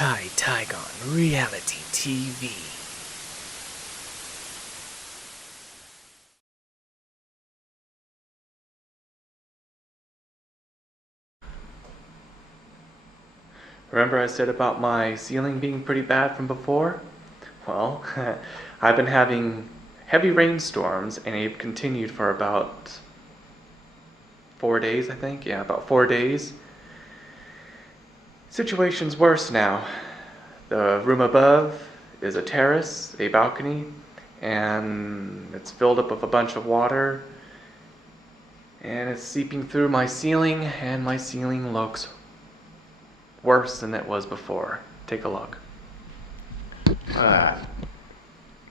Ty Tygon Reality TV. Remember I said about my ceiling being pretty bad from before? Well, I've been having heavy rainstorms and they've continued for about 4 days, I think. Yeah, about 4 days. Situation's worse now. The room above is a terrace, a balcony, and it's filled up with a bunch of water. And it's seeping through my ceiling, and my ceiling looks worse than it was before. Take a look.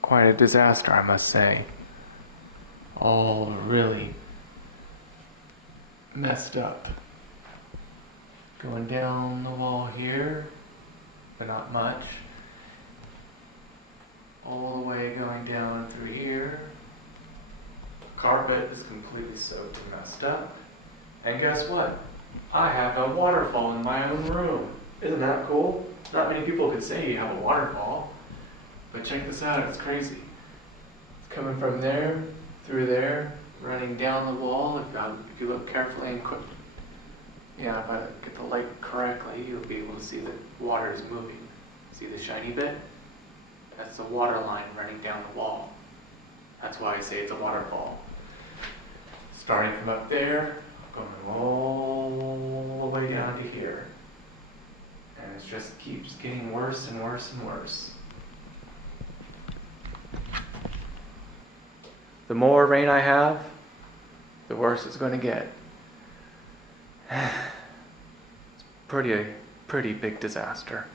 Quite a disaster, I must say. All really messed up. Going down the wall here, but not much. All the way going down through here. Carpet is completely soaked and messed up. And guess what? I have a waterfall in my own room. Isn't that cool? Not many people could say you have a waterfall. But check this out, it's crazy. It's coming from there, through there, running down the wall. If you look carefully and quick, if I get the light correctly, you'll be able to see that water is moving. See the shiny bit? That's the water line running down the wall. That's why I say it's a waterfall. Starting from up there, going all the way down to here. And it just keeps getting worse and worse and worse. The more rain I have, the worse it's going to get. It's pretty big disaster.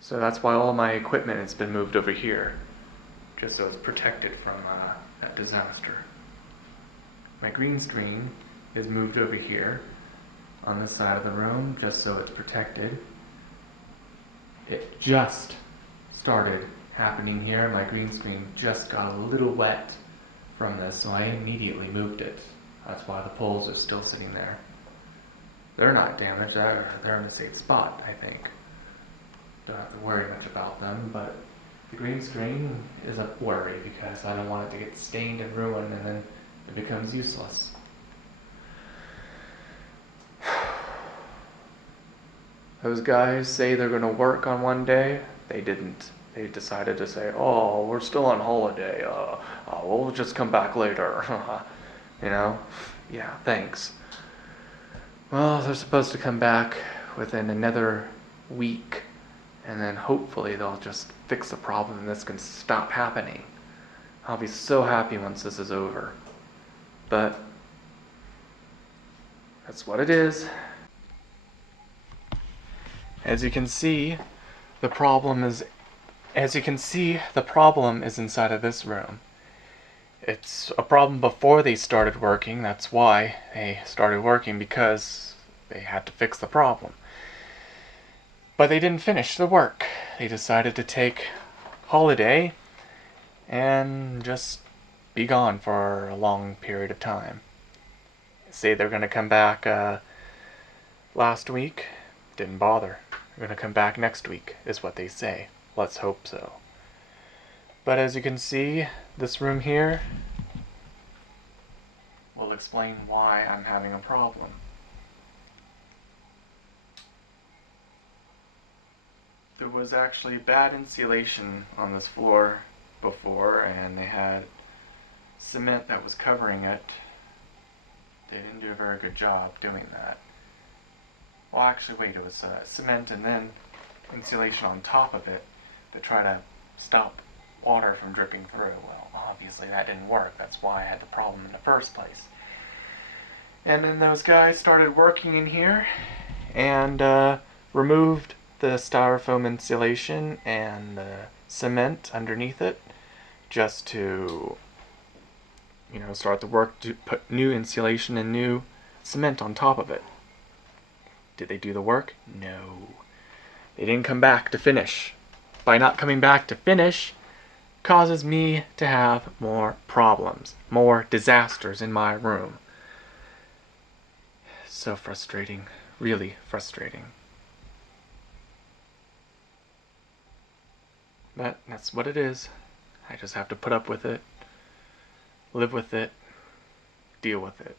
So that's why all my equipment has been moved over here, just so it's protected from that disaster. My green screen is moved over here on this side of the room, just so it's protected. It just started happening here. My green screen just got a little wet from this, so I immediately moved it. That's why the poles are still sitting there. They're not damaged, they're in the same spot, I think. Don't have to worry much about them, but the green screen is a worry because I don't want it to get stained and ruined and then it becomes useless. Those guys say they're going to work on one day. They didn't. They decided to say, oh, we're still on holiday. We'll just come back later. You know? Yeah, thanks. Well, they're supposed to come back within another week. And then hopefully they'll just fix the problem and this can stop happening. I'll be so happy once this is over. But that's what it is. As you can see, the problem is inside of this room. It's a problem before they started working. That's why they started working, because they had to fix the problem. But they didn't finish the work. They decided to take holiday and just be gone for a long period of time. Say they're going to come back last week. Didn't bother. They're going to come back next week, is what they say. Let's hope so. But as you can see, this room here will explain why I'm having a problem. There was actually bad insulation on this floor before, and they had cement that was covering it. They didn't do a very good job doing that. Well, actually, wait, it was cement and then insulation on top of it to try to stop water from dripping through. Well, obviously that didn't work. That's why I had the problem in the first place. And then those guys started working in here and removed the styrofoam insulation and the cement underneath it just to, start the work to put new insulation and new cement on top of it. Did they do the work? No. They didn't come back to finish. By not coming back to finish causes me to have more problems, more disasters in my room. So frustrating, really frustrating. But that's what it is. I just have to put up with it, live with it, deal with it.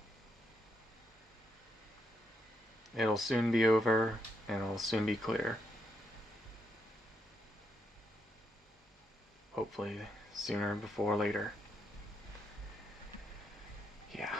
It'll soon be over, and it'll soon be clear. Hopefully sooner before later. Yeah.